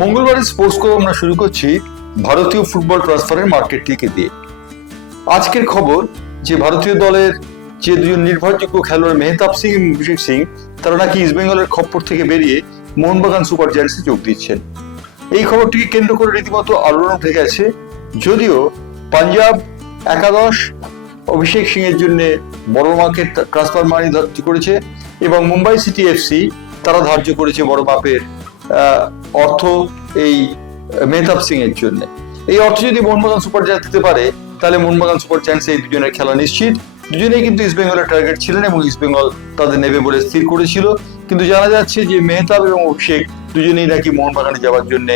মঙ্গলবারের স্পোর্টস কোপ আমরা শুরু করছি ভারতীয় ফুটবল ট্রান্সফারের মার্কেটটিকে দিয়ে। আজকের খবর যে ভারতীয় দলের যে দুজন নির্ভরযোগ্য খেলোয়াড় মেহতাব সিং এবং অভিষেক সিং তারা নাকি ইস্টবেঙ্গলের খপ্পর থেকে বেরিয়ে মোহনবাগান সুপার জায়ান্টসে যোগ দিচ্ছেন। এই খবরটিকে কেন্দ্র করে রীতিমতো আলোড়ন উঠে গেছে। যদিও পাঞ্জাব একাদশ অভিষেক সিং এর জন্য বড় মাপের ট্রান্সফার মানি ধার্য করেছে এবং মুম্বাই সিটি এফসি তারা ধার্য করেছে বড় মাপের অর্থ এই মেহতাব সিং এর জন্য। এই অর্থ যদি মোহনবাগান সুপার জায়ান্টস দিতে পারে তাহলে মোহনবাগান সুপার জায়ান্টস এই দুজনের খেলা নিশ্চিত। দুজনেই কিন্তু ইস্টবেঙ্গলের টার্গেট ছিলেন এবং ইস্টবেঙ্গল তাদের নেবে বলে স্থির করেছিল, কিন্তু জানা যাচ্ছে যে মেহতাব এবং অভিষেক দুজনেই নাকি মোহনবাগানে যাওয়ার জন্য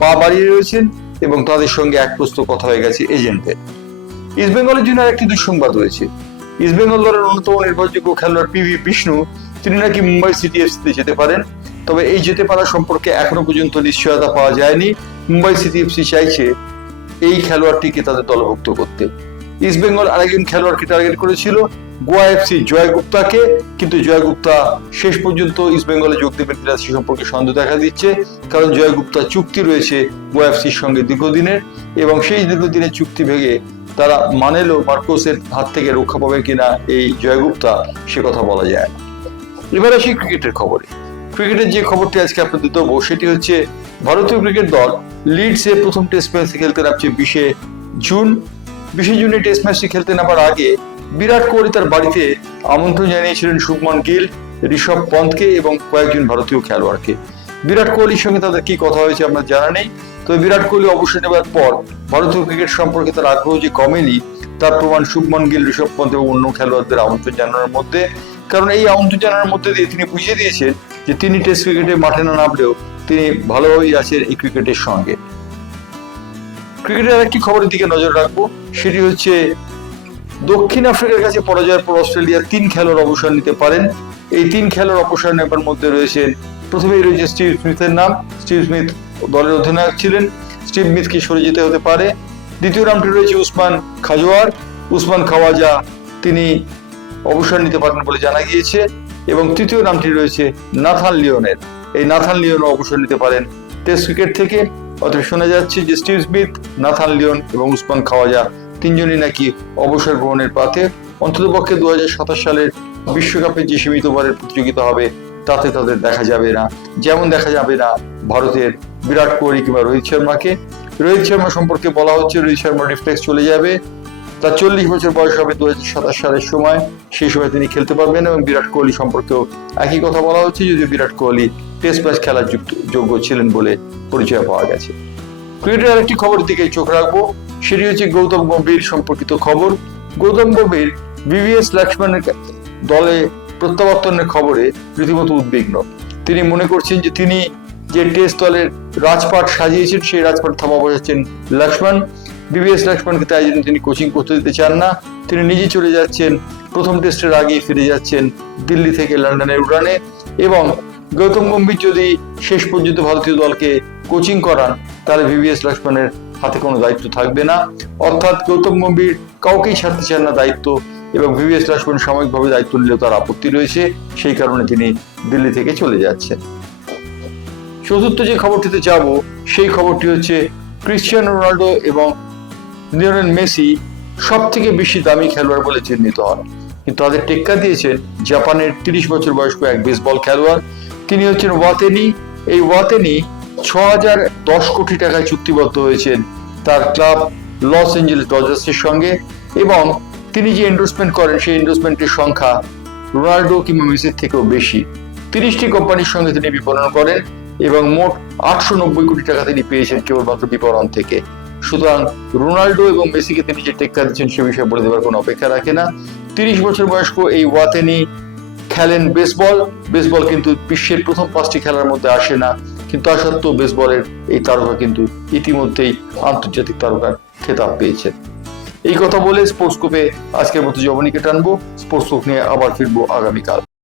পা বাড়িয়ে রয়েছেন এবং তাদের সঙ্গে এক প্রস্ত কথা হয়ে গেছে এজেন্টের। ইস্টবেঙ্গলের জন্য আরেকটি দুঃসংবাদ রয়েছে। ইস্টবেঙ্গল দলের অন্যতম নির্ভরযোগ্য খেলোয়াড় পিভি বিষ্ণু তিনি নাকি মুম্বাই সিটি এফসিতে যেতে পারেন, তবে এই যেতে পারা সম্পর্কে এখনো পর্যন্ত নিশ্চয়তা পাওয়া যায়নি। মুম্বাই সিটি এফসি চাইছে এই খেলোয়াড়টিকে তাদের দলভুক্ত করতে। ইস্টবেঙ্গল আরেকজন খেলোয়াড়কে টার্গেট করেছিল গোয়া এফসি জয় গুপ্তাকে, কিন্তু জয় গুপ্তা শেষ পর্যন্ত ইস্টবেঙ্গলে যোগ দেবেন কিনা সে সম্পর্কে সন্দেহ দেখা দিচ্ছে, কারণ জয় গুপ্তা চুক্তি রয়েছে গোয়া এফসির সঙ্গে দীর্ঘদিনের এবং সেই দীর্ঘদিনের চুক্তি ভেঙে তারা মানেলো মার্কোসের হাত থেকে রক্ষা পাবে কিনা এই জয় গুপ্তা সে কথা বলা যায় না। এবার আসি ক্রিকেটের খবরে। ক্রিকেটের যে খবরটি আজকে আপনাদের দেবো সেটি হচ্ছে ভারতীয় ক্রিকেট দল লিডসে প্রথম টেস্ট ম্যাচে খেলতে নামছে 20শে জুনে। টেস্ট ম্যাচটি খেলতে নামার আগে বিরাট কোহলি তার বাড়িতে আমন্ত্রণ জানিয়েছিলেন শুভমান গিল, ঋষভ পন্থকে এবং কয়েকজন ভারতীয় খেলোয়াড়কে। বিরাট কোহলির সঙ্গে তাদের কি কথা হয়েছে আমরা জানা নেই, তবে বিরাট কোহলি অবসর নেবার পর ভারতীয় ক্রিকেট সম্পর্কে তার আগ্রহ যে কমেনি তার প্রমাণ শুভমান গিল, ঋষভ পন্থ এবং অন্য খেলোয়াড়দের আমন্ত্রণ জানানোর মধ্যে। কারণ এই আমন্ত্রণ জানানোর মধ্যে দিয়ে তিনি বুঝিয়ে দিয়েছেন যে তিনি টেস্ট ক্রিকেটে মাঠে না নামলেও তিনি ভালোভাবেই আছেন এই ক্রিকেটের সঙ্গে। ক্রিকেটের আরেকটি খবরের দিকে নজর রাখবো, সেটি হচ্ছে দক্ষিণ আফ্রিকার কাছে পরাজয়ের পর অস্ট্রেলিয়ার 3 খেলোয়াড় অবসর নিতে পারেন। এই 3 খেলোয়াড় অবসর নেবার মধ্যে রয়েছেন, প্রথমেই রয়েছে স্টিভ স্মিথের নাম। স্টিভ স্মিথ দলের অধিনায়ক ছিলেন, স্টিভ স্মিথকে সরে যেতে হতে পারে। দ্বিতীয় নামটি রয়েছে উসমান খাওয়াজা, তিনি অবসর নিতে পারেন বলে জানা গিয়েছে। এবং তৃতীয় নামটি রয়েছে নাথান লিওনের, এই নাথান লিওনও অবসর নিতে পারেন টেস্ট ক্রিকেট থেকে। অতএব শোনা যাচ্ছে যে স্টিভ স্মিথ, নাথান লিওন এবং উসমান খাওয়াজা 3 জনই নাকি অবসর গ্রহণের পথে। অন্ততপক্ষে 2027 সালের বিশ্বকাপের যে সীমিত ওভারের প্রতিযোগিতা হবে তাতে তাদের দেখা যাবে না, যেমন দেখা যাবে না ভারতের বিরাট কোহলি কিংবা রোহিত শর্মাকে। রোহিত শর্মা সম্পর্কে বলা হচ্ছে রোহিত শর্মা রিফ্লেক্স চলে যাবে, তার 40 বছর বয়স হবে 2027 সালের সময়, সেই সময় তিনি খেলতে পারবেন। এবং বিরাট কোহলি সম্পর্কেও একই কথা বলা হচ্ছে, যদিও বিরাট কোহলি টেস্ট ম্যাচ খেলার যোগ্য ছিলেন বলে পরিচয় পাওয়া গেছে। ক্রিকেটের আরেকটি খবরের দিকে চোখ রাখবো, সেটি হচ্ছে গৌতম গম্ভীর সম্পর্কিত খবর। গৌতম গম্ভীর ভিভিএস লক্ষ্মণের দলে প্রত্যাবর্তনের খবরে রীতিমতো উদ্বিগ্ন। তিনি মনে করছেন যে তিনি যে টেস্ট দলের রাজপাট সাজিয়েছেন সেই রাজপাট থামা বসাচ্ছেন লক্ষ্মণ। ভিভিএস লক্ষ্মণকে তাই জন্য তিনি কোচিং করতে দিতে চান না, তিনি নিজে চলে যাচ্ছেন, প্রথম টেস্টের আগেই ফিরে যাচ্ছেন দিল্লি থেকে লন্ডনের উড়ানে। এবং গৌতম গম্ভীর যদি শেষ পর্যন্ত ভারতীয় দলকে কোচিং করান তাহলে ভিভিএস লক্ষ্মণের হাতে কোনো দায়িত্ব থাকবে না, অর্থাৎ গৌতম গম্ভীর কাউকেই ছাড়তে চান না দায়িত্ব, এবং ভিভিএস লক্ষ্মণ সাময়িকভাবে দায়িত্ব নিলেও তার আপত্তি রয়েছে, সেই কারণে তিনি দিল্লি থেকে চলে যাচ্ছেন। চতুর্থ যে খবরটিতে যাব সেই খবরটি হচ্ছে ক্রিশ্চিয়ানো রোনাল্ডো এবং লিওনেল মেসি সব থেকে বেশি দামি খেলোয়াড় বলে চিহ্নিত হন, কিন্তু তাদের টেক্কা দিয়েছেন জাপানের 30 বছর বয়স্ক এক বেসবল খেলোয়াড়। তিনি হচ্ছেন ওয়াতেনি। এই ওয়াতেনি 6010 কোটি টাকায় চুক্তিবদ্ধ হয়েছেন তার ক্লাব লস এঞ্জেলেস ডজার্সের সঙ্গে, এবং তিনি যে এন্ডোর্সমেন্ট করেন সেই এন্ডোর্সমেন্টের সংখ্যা রোনাল্ডো কিংবা মেসির থেকেও বেশি। 30টি কোম্পানির সঙ্গে তিনি বিপণন করেন এবং মোট 890 কোটি টাকা তিনি পেয়েছেন কেবলমাত্র বিপণন থেকে। সুতরাং রোনাল্ডো এবং মেসিকে তিনি যে টেক্কা দিচ্ছেন সে বিষয়ে বলে দেওয়ার কোনো অপেক্ষা রাখে না। 30 বছর বয়স্ক এই ওয়াতেনি খেলেন বেসবল কিন্তু বিশ্বের প্রথম 5টি খেলার মধ্যে আসে না, কিন্তু তা সত্ত্বেও বেসবলের এই তারকা কিন্তু ইতিমধ্যেই আন্তর্জাতিক তারকার খেতাব পেয়েছেন। এই কথা বলে স্পোর্টস কোপে আজকের মতো জবনিকে টানবো। স্পোর্টস কোপ নিয়ে আবার ফিরবো আগামীকাল।